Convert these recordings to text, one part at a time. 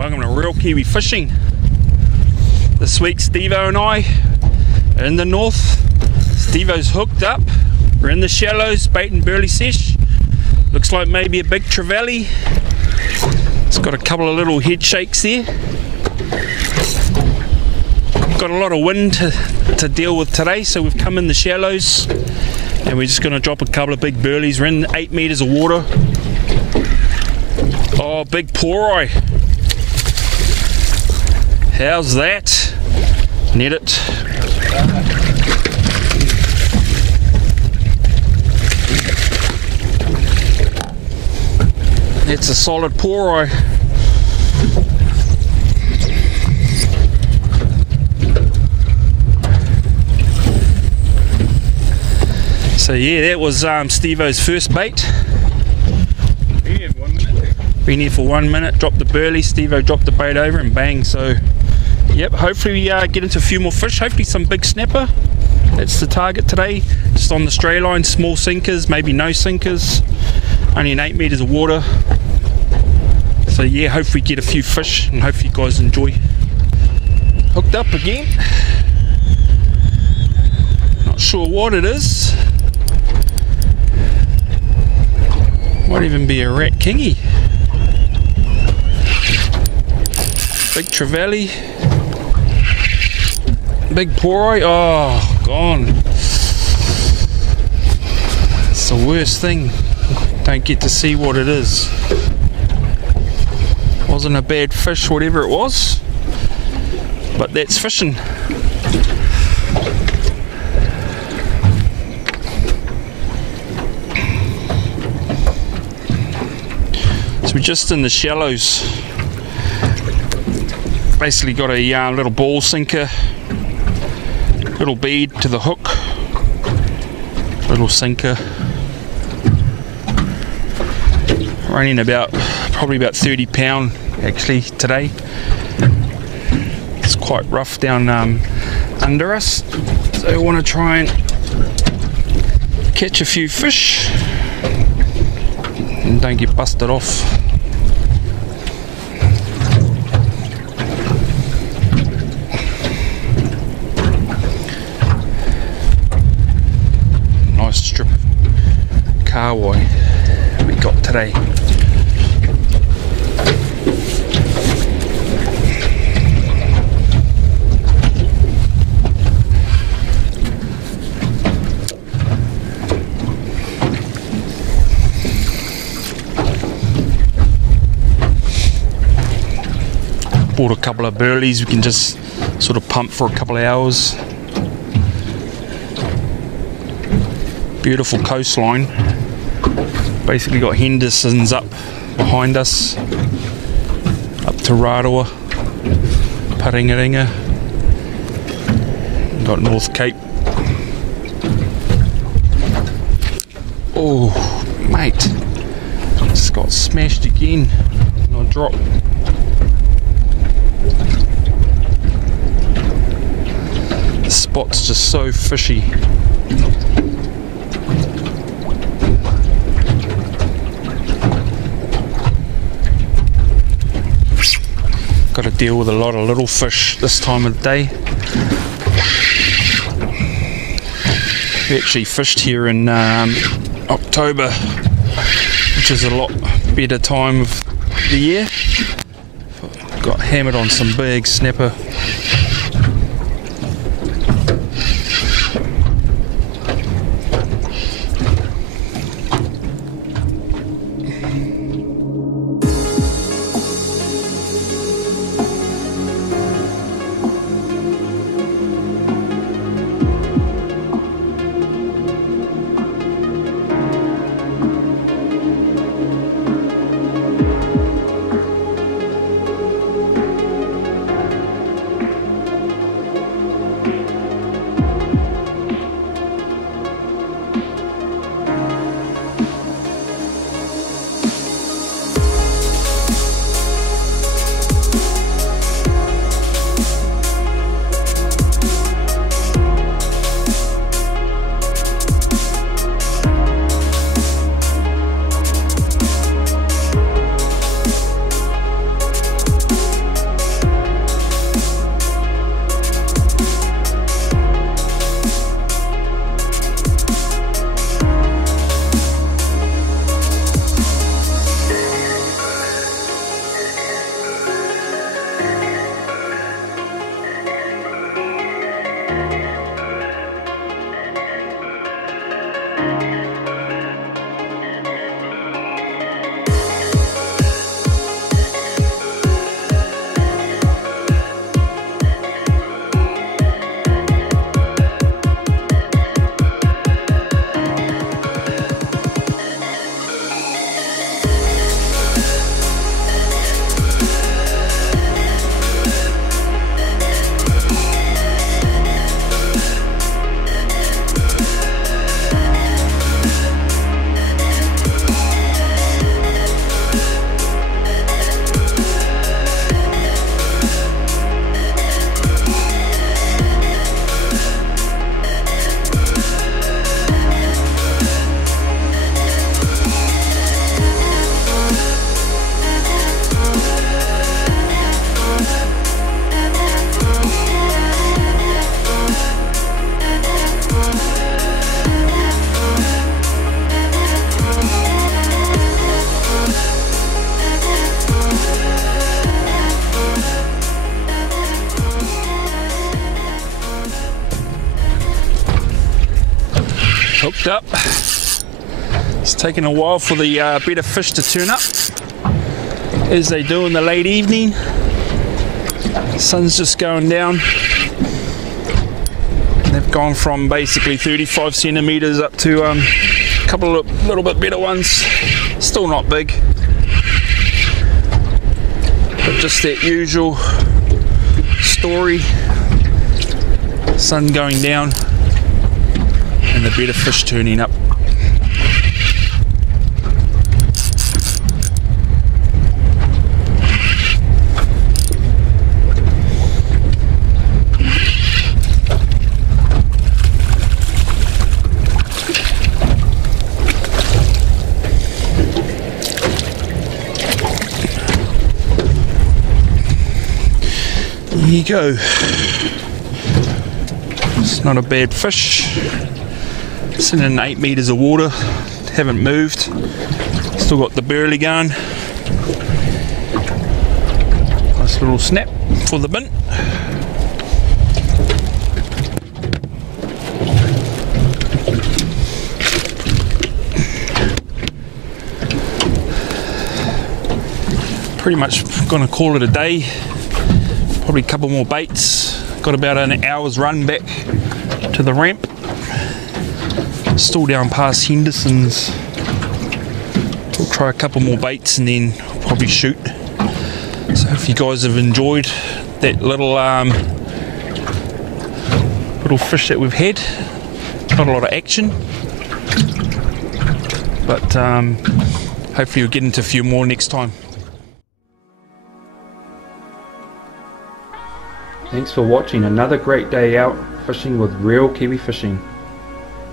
Welcome to Real Kiwi Fishing. This week Stevo and I are in the north. Stevo's hooked up. We're in the shallows, bait and berley sesh. Looks like maybe a big trevally. It's got a couple of little head shakes there. Got a lot of wind to deal with today, so we've come in the shallows and we're just going to drop a couple of big berleys. We're in 8 meters of water. Oh, big poroi. How's that? Net it. It's a solid poroi. So yeah, that was Stevo's first bait. Been here for 1 minute, dropped the berley, Stevo dropped the bait over and bang. So yep, hopefully we get into a few more fish, hopefully some big snapper. That's the target today, just on the stray line, small sinkers, maybe no sinkers, only in 8 meters of water. So yeah, hopefully get a few fish and hopefully you guys enjoy. Hooked up again, not sure what it is, might even be a rat kingy. Big trevally, big poroi. Oh, gone. It's the worst thing. Don't get to see what it is. Wasn't a bad fish, whatever it was, but that's fishing. So we're just in the shallows. Basically got a little ball sinker, little bead to the hook, little sinker, running probably about 30 pound actually today. It's quite rough down under us, so I want to try and catch a few fish and don't get busted off. Strip carwai we got today. Bought a couple of berleys we can just sort of pump for a couple of hours. Beautiful coastline. Basically got Henderson's up behind us, up to Rāroa, Paringaringa, got North Cape. Oh mate, just got smashed again on a drop. The spot's just so fishy. Got to deal with a lot of little fish this time of the day. We actually fished here in October, which is a lot better time of the year. Got hammered on some big snapper. Hooked up. It's taking a while for the better fish to turn up, as they do in the late evening. Sun's just going down. They've gone from basically 35 centimeters up to a couple of little bit better ones. Still not big, but just that usual story. Sun going down and the better fish turning up. There you go. It's not a bad fish. It's in 8 meters of water. Haven't moved. Still got the berley going. Nice little snap for the bin. Pretty much gonna call it a day. Probably a couple more baits. Got about an hour's run back to the ramp. Still down past Henderson's. We'll try a couple more baits and then probably shoot. So if you guys have enjoyed that little fish that we've had, not a lot of action, but hopefully we'll get into a few more next time. Thanks for watching another great day out fishing with Real Kiwi Fishing.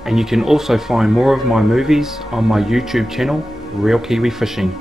And you can also find more of my movies on my YouTube channel, Real Kiwi Fishing.